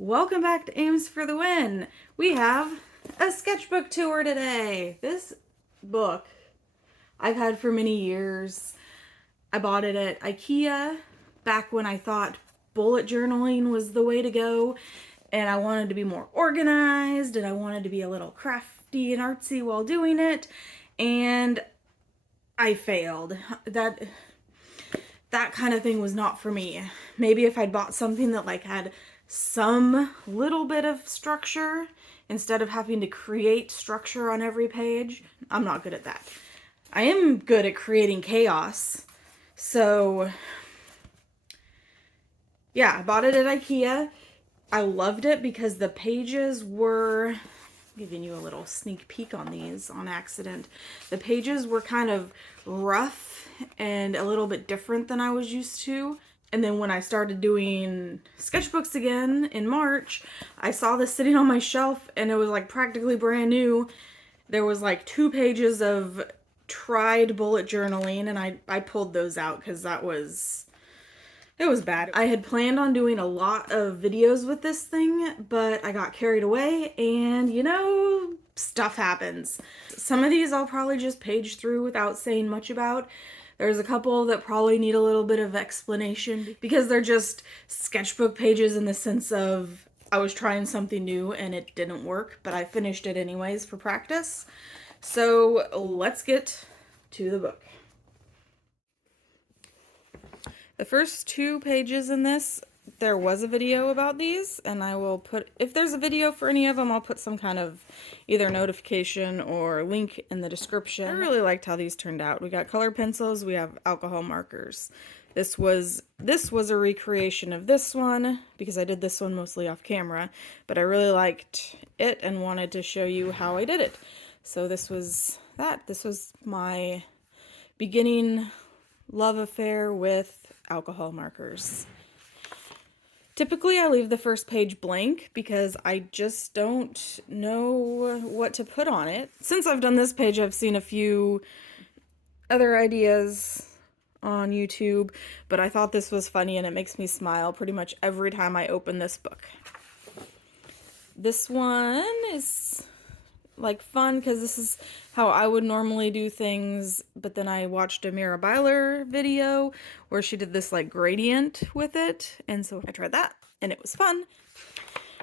Welcome back to Aims for the Win. We have a sketchbook tour today. This book I've had for many years. I bought it at IKEA back when I thought bullet journaling was the way to go, and I wanted to be more organized and I wanted to be a little crafty and artsy while doing it, and I failed. That kind of thing was not for me. Maybe if I'd bought something that had some little bit of structure instead of having to create structure on every page. I'm not good at that. I am good at creating chaos. So yeah, I bought it at IKEA. I loved it because the pages were, giving you a little sneak peek on these on accident. The pages were kind of rough and a little bit different than I was used to. And then when I started doing sketchbooks again in March, I saw this sitting on my shelf and it was practically brand new. There was 2 pages of tried bullet journaling, and I pulled those out because it was bad. I had planned on doing a lot of videos with this thing, but I got carried away and stuff happens. Some of these I'll probably just page through without saying much about. There's a couple that probably need a little bit of explanation because they're just sketchbook pages in the sense of I was trying something new and it didn't work, but I finished it anyways for practice. So let's get to the book. The first 2 pages in this, there was a video about these, and I will put, if there's a video for any of them, I'll put some kind of either notification or link in the description. I really liked how these turned out. We got color pencils, we have alcohol markers. This was a recreation of this one because I did this one mostly off camera, but I really liked it and wanted to show you how I did it. So this was that. This was my beginning love affair with alcohol markers. Typically, I leave the first page blank because I just don't know what to put on it. Since I've done this page, I've seen a few other ideas on YouTube, but I thought this was funny and it makes me smile pretty much every time I open this book. This one is fun because this is how I would normally do things, but then I watched a Mira Byler video where she did this gradient with it, and so I tried that and it was fun.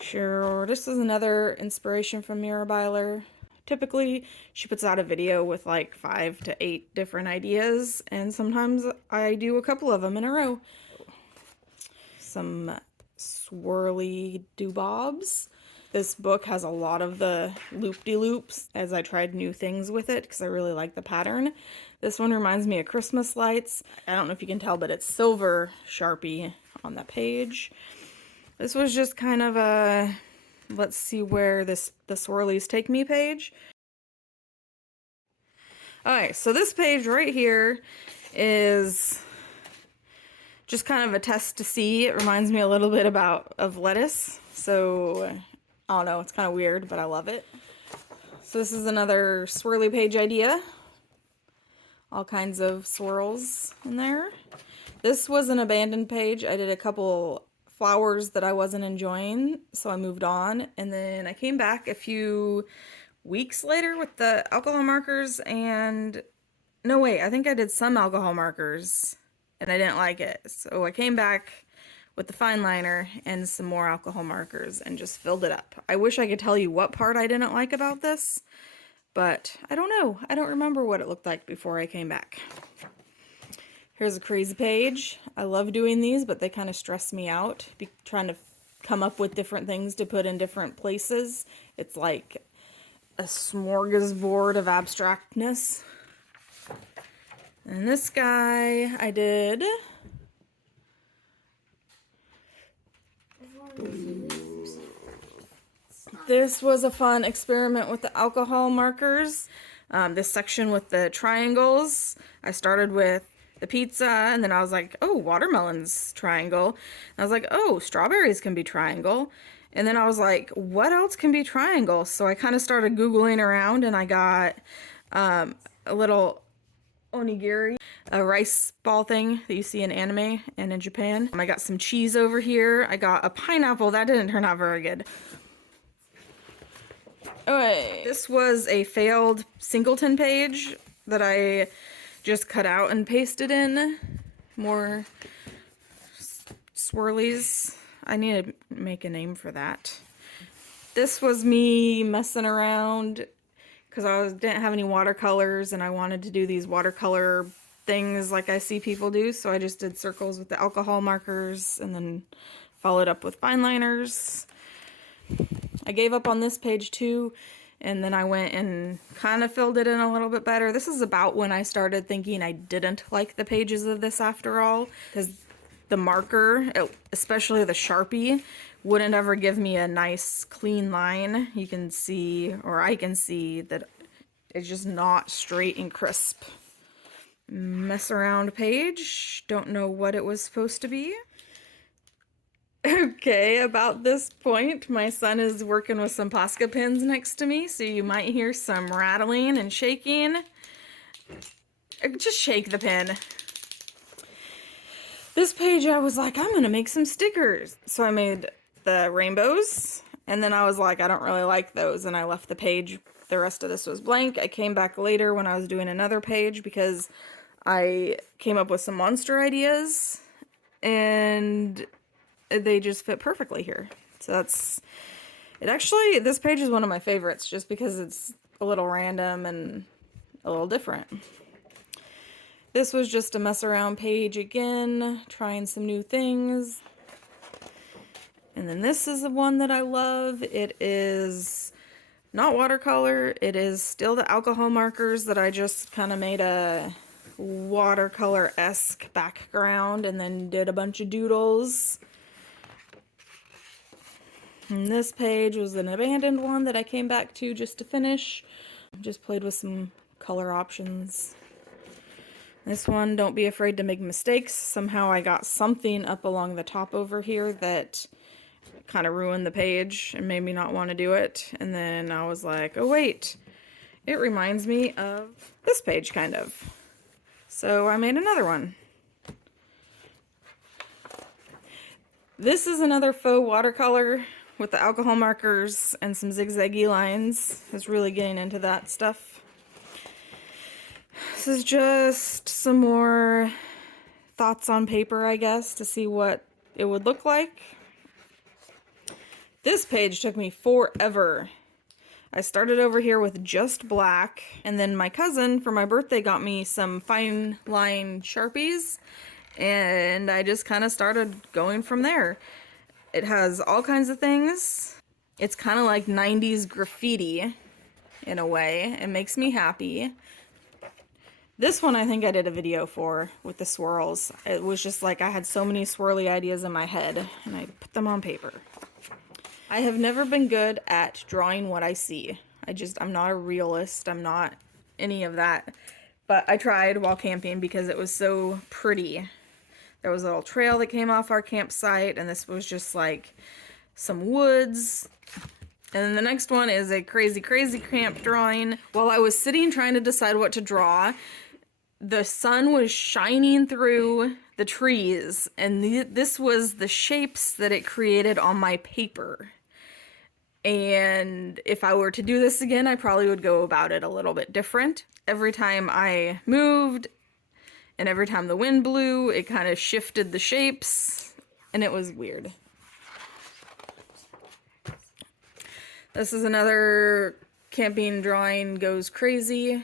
Sure, this is another inspiration from Mira Byler. Typically she puts out a video with 5 to 8 different ideas, and sometimes I do a couple of them in a row. Some swirly doobobs. This book has a lot of the loop-de-loops as I tried new things with it because I really like the pattern. This one reminds me of Christmas lights. I don't know if you can tell, but it's silver Sharpie on the page. This was just kind of a let's see where the swirlies take me page. Alright, so this page right here is just kind of a test to see. It reminds me a little bit of lettuce, so I don't know, it's kind of weird, but I love it. So this is another swirly page idea. All kinds of swirls in there. This was an abandoned page. I did a couple flowers that I wasn't enjoying, so I moved on. And then I came back a few weeks later with the alcohol markers and... No, wait, I think I did some alcohol markers and I didn't like it. So I came back with the fine liner and some more alcohol markers and just filled it up. I wish I could tell you what part I didn't like about this, but I don't know. I don't remember what it looked like before I came back. Here's a crazy page. I love doing these, but they kind of stress me out. Trying to come up with different things to put in different places. It's like a smorgasbord of abstractness. And this guy I did... This was a fun experiment with the alcohol markers. This section with the triangles, I started with the pizza, and then I was like, oh, watermelon's triangle. And I was like, oh, strawberries can be triangle. And then I was like, what else can be triangle? So I kind of started Googling around, and I got a little onigiri. a rice ball thing that you see in anime and in Japan. I got some cheese over here. I got a pineapple. That didn't turn out very good. Okay, this was a failed singleton page that I just cut out and pasted in. More swirlies. I need to make a name for that. This was me messing around because didn't have any watercolors and I wanted to do these watercolor things like I see people do, so I just did circles with the alcohol markers and then followed up with fine liners. I gave up on this page too, and then I went and kind of filled it in a little bit better. This is about when I started thinking I didn't like the pages of this after all, because the marker, especially the Sharpie, wouldn't ever give me a nice clean line. You can see, or I can see, that it's just not straight and crisp. Mess around page. Don't know what it was supposed to be. Okay, about this point, my son is working with some Posca pins next to me, so you might hear some rattling and shaking. Just shake the pen. This page, I was like, I'm gonna make some stickers. So I made the rainbows, and then I was like, I don't really like those, and I left the page. The rest of this was blank. I came back later when I was doing another page because I came up with some monster ideas, and they just fit perfectly here. So that's it. Actually, this page is one of my favorites just because it's a little random and a little different. This was just a mess around page again, trying some new things. And then this is the one that I love. It is not watercolor. It is still the alcohol markers that I just kind of made a watercolor-esque background and then did a bunch of doodles. And this page was an abandoned one that I came back to just to finish. Just played with some color options. This one, don't be afraid to make mistakes. Somehow I got something up along the top over here that kind of ruined the page and made me not want to do it. And then I was like, oh wait, it reminds me of this page kind of. So I made another one. This is another faux watercolor with the alcohol markers and some zigzaggy lines. I was really getting into that stuff. This is just some more thoughts on paper, I guess, to see what it would look like. This page took me forever. I started over here with just black, and then my cousin for my birthday got me some fine line Sharpies, and I just kind of started going from there. It has all kinds of things. It's kind of like 90s graffiti in a way. It makes me happy. This one I think I did a video for with the swirls. It was just like I had so many swirly ideas in my head and I put them on paper. I have never been good at drawing what I see. I'm not a realist. I'm not any of that. But I tried while camping because it was so pretty. There was a little trail that came off our campsite, and this was just like some woods. And then the next one is a crazy, crazy camp drawing. While I was sitting trying to decide what to draw, the sun was shining through the trees, and this was the shapes that it created on my paper. And if I were to do this again, I probably would go about it a little bit different. Every time I moved, and every time the wind blew, it kind of shifted the shapes, and it was weird. This is another camping drawing goes crazy.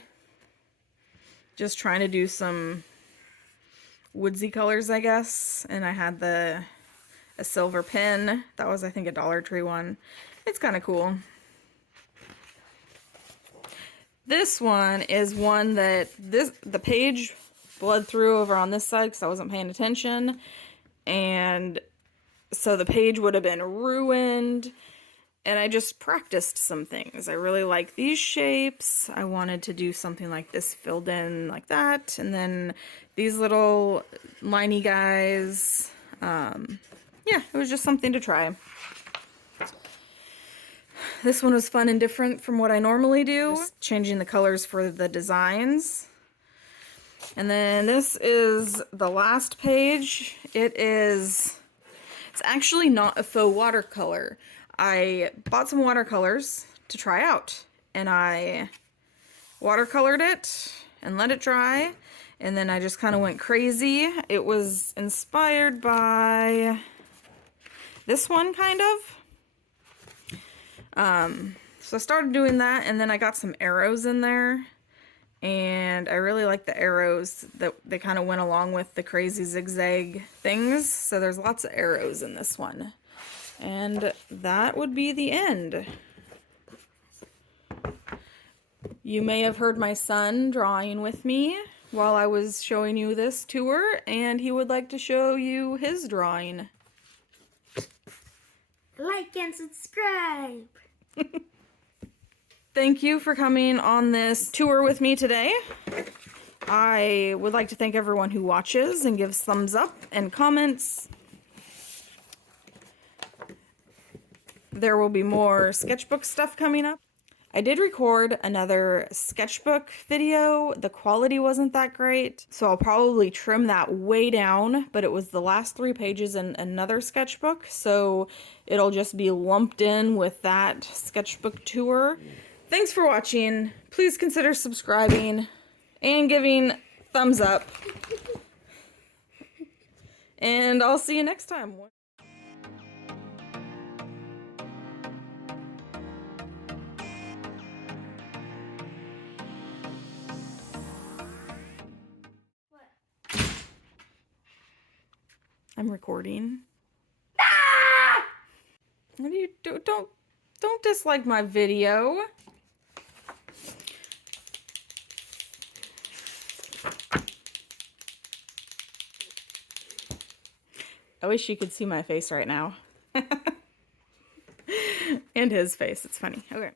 Just trying to do some woodsy colors, I guess. And I had a silver pen. That was, I think, a Dollar Tree one. It's kind of cool. This one is one that the page bled through over on this side because I wasn't paying attention, and so the page would have been ruined, and I just practiced some things. I really like these shapes. I wanted to do something like this filled in like that, and then these little liney guys. Yeah, it was just something to try. This one was fun and different from what I normally do. Just changing the colors for the designs. And then this is the last page. It's actually not a faux watercolor. I bought some watercolors to try out, and I watercolored it and let it dry, and then I just kind of went crazy. It was inspired by this one, kind of. So I started doing that, and then I got some arrows in there, and I really like the arrows that they kind of went along with the crazy zigzag things. So there's lots of arrows in this one. And that would be the end. You may have heard my son drawing with me while I was showing you this tour, and he would like to show you his drawing. Like and subscribe. Thank you for coming on this tour with me today. I would like to thank everyone who watches and gives thumbs up and comments. There will be more sketchbook stuff coming up. I did record another sketchbook video. The quality wasn't that great, so I'll probably trim that way down, but it was the last 3 pages in another sketchbook, so it'll just be lumped in with that sketchbook tour. Thanks for watching. Please consider subscribing and giving thumbs up. And I'll see you next time. I'm recording. Ah! What do you do? Don't dislike my video. I wish you could see my face right now. And his face. It's funny. Okay.